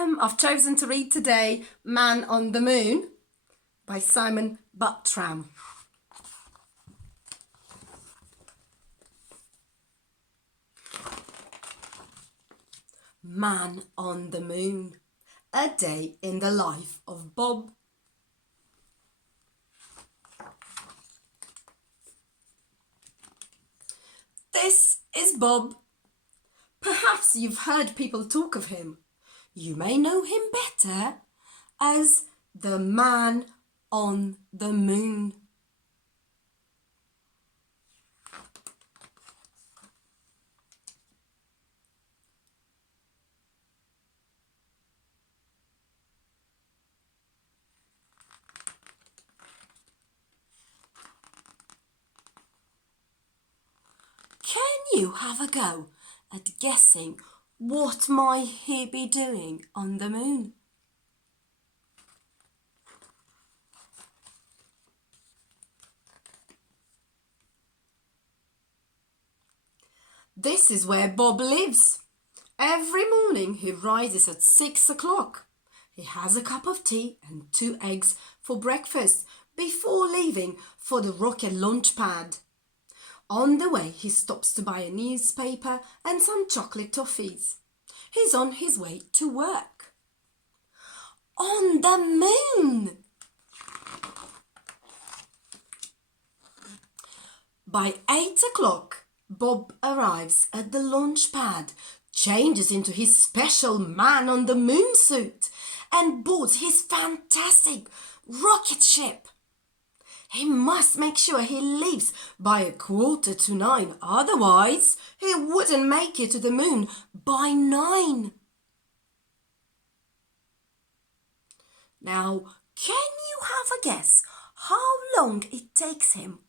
I've chosen to read today Man on the Moon by Simon Buttram. Man on the Moon, a day in the life of Bob. This is Bob. Perhaps you've heard people talk of him. You may know him better as the Man on the Moon. Can you have a go at guessing what might he be doing on the moon? This is where Bob lives. Every morning he rises at 6 o'clock. He has a cup of tea and 2 eggs for breakfast before leaving for the rocket launch pad. On the way, he stops to buy a newspaper and some chocolate toffees. He's on his way to work. On the moon! By 8 o'clock, Bob arrives at the launch pad, changes into his special Man on the Moon suit, and boards his fantastic rocket ship. He must make sure he leaves by 9:15, otherwise he wouldn't make it to the moon by 9. Now, can you have a guess how long it takes him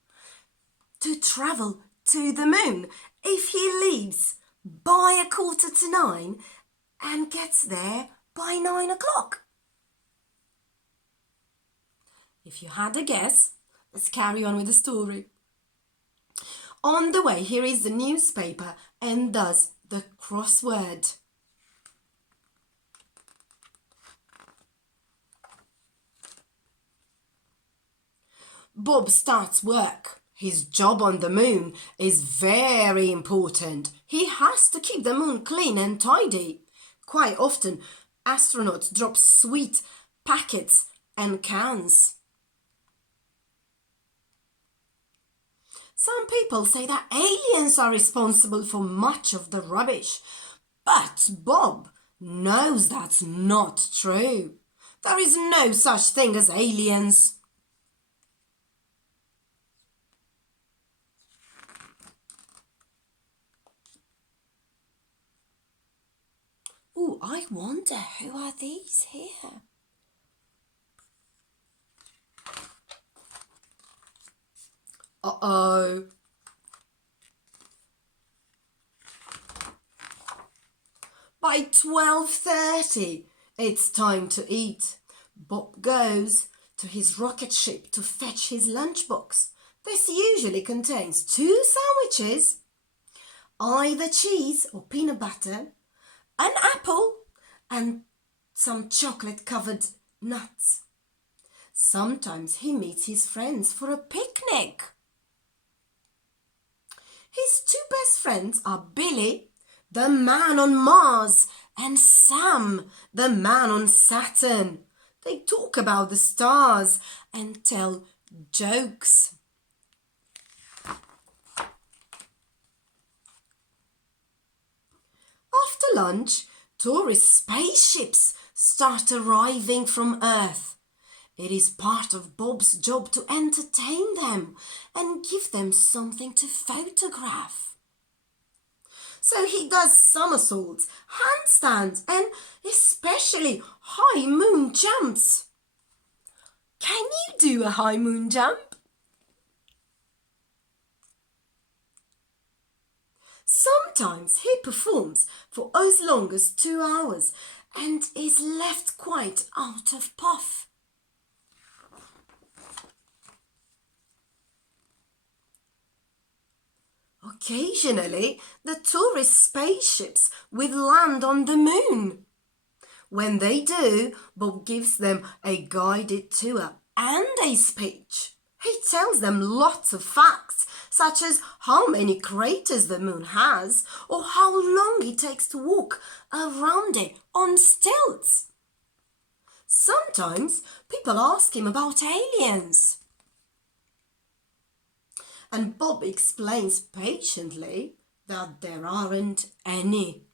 to travel to the moon if he leaves by 9:15 and gets there by 9 o'clock? If you had a guess, let's carry on with the story. On the way, he reads the newspaper and does the crossword. Bob starts work. His job on the moon is very important. He has to keep the moon clean and tidy. Quite often, astronauts drop sweet packets and cans. Some people say that aliens are responsible for much of the rubbish, but Bob knows that's not true. There is no such thing as aliens. Oh, I wonder who are these here? Uh-oh. By 12:30, it's time to eat. Bob goes to his rocket ship to fetch his lunchbox. This usually contains 2 sandwiches, either cheese or peanut butter, an apple, and some chocolate-covered nuts. Sometimes he meets his friends for a picnic. His 2 best friends are Billy, the man on Mars, and Sam, the man on Saturn. They talk about the stars and tell jokes. After lunch, tourist spaceships start arriving from Earth. It is part of Bob's job to entertain them and give them something to photograph. So he does somersaults, handstands, and especially high moon jumps. Can you do a high moon jump? Sometimes he performs for as long as 2 hours and is left quite out of puff. Occasionally, the tourist spaceships will land on the moon. When they do, Bob gives them a guided tour and a speech. He tells them lots of facts, such as how many craters the moon has or how long it takes to walk around it on stilts. Sometimes people ask him about aliens. And Bob explains patiently that there aren't any.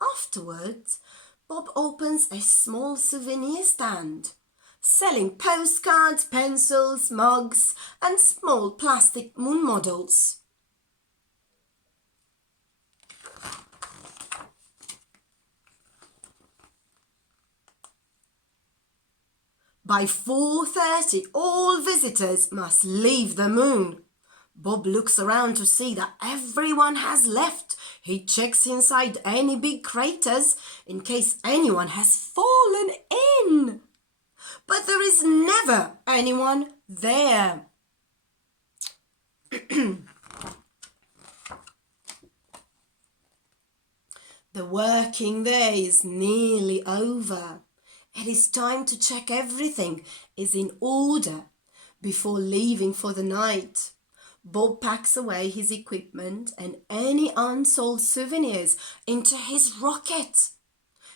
Afterwards, Bob opens a small souvenir stand, selling postcards, pencils, mugs, and small plastic moon models. By 4:30, all visitors must leave the moon. Bob looks around to see that everyone has left. He checks inside any big craters in case anyone has fallen in. But there is never anyone there. The working day is nearly over. It is time to check everything is in order before leaving for the night. Bob packs away his equipment and any unsold souvenirs into his rocket.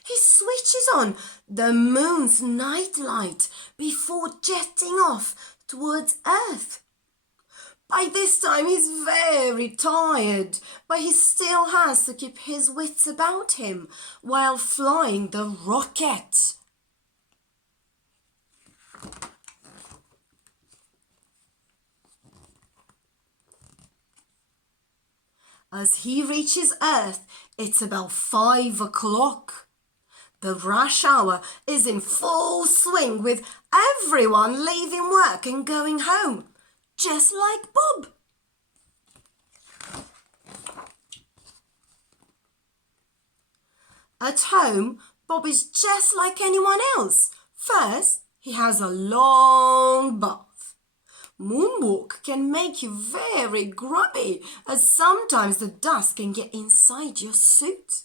He switches on the moon's night light before jetting off towards Earth. By this time he's very tired, but he still has to keep his wits about him while flying the rocket. As he reaches Earth, it's about 5 o'clock. The rush hour is in full swing with everyone leaving work and going home, just like Bob. At home, Bob is just like anyone else. First, he has a long bath. Moonwalk can make you very grubby, as sometimes the dust can get inside your suit.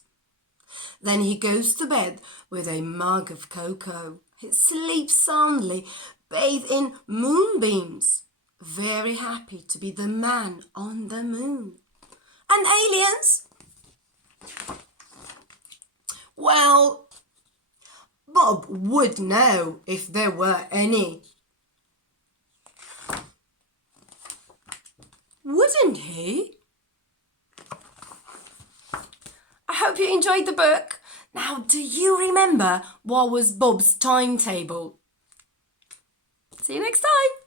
Then he goes to bed with a mug of cocoa. He sleeps soundly, bathed in moonbeams, very happy to be the man on the moon. And aliens? Well, Bob would know if there were any. Wouldn't he? I hope you enjoyed the book. Now, do you remember what was Bob's timetable? See you next time.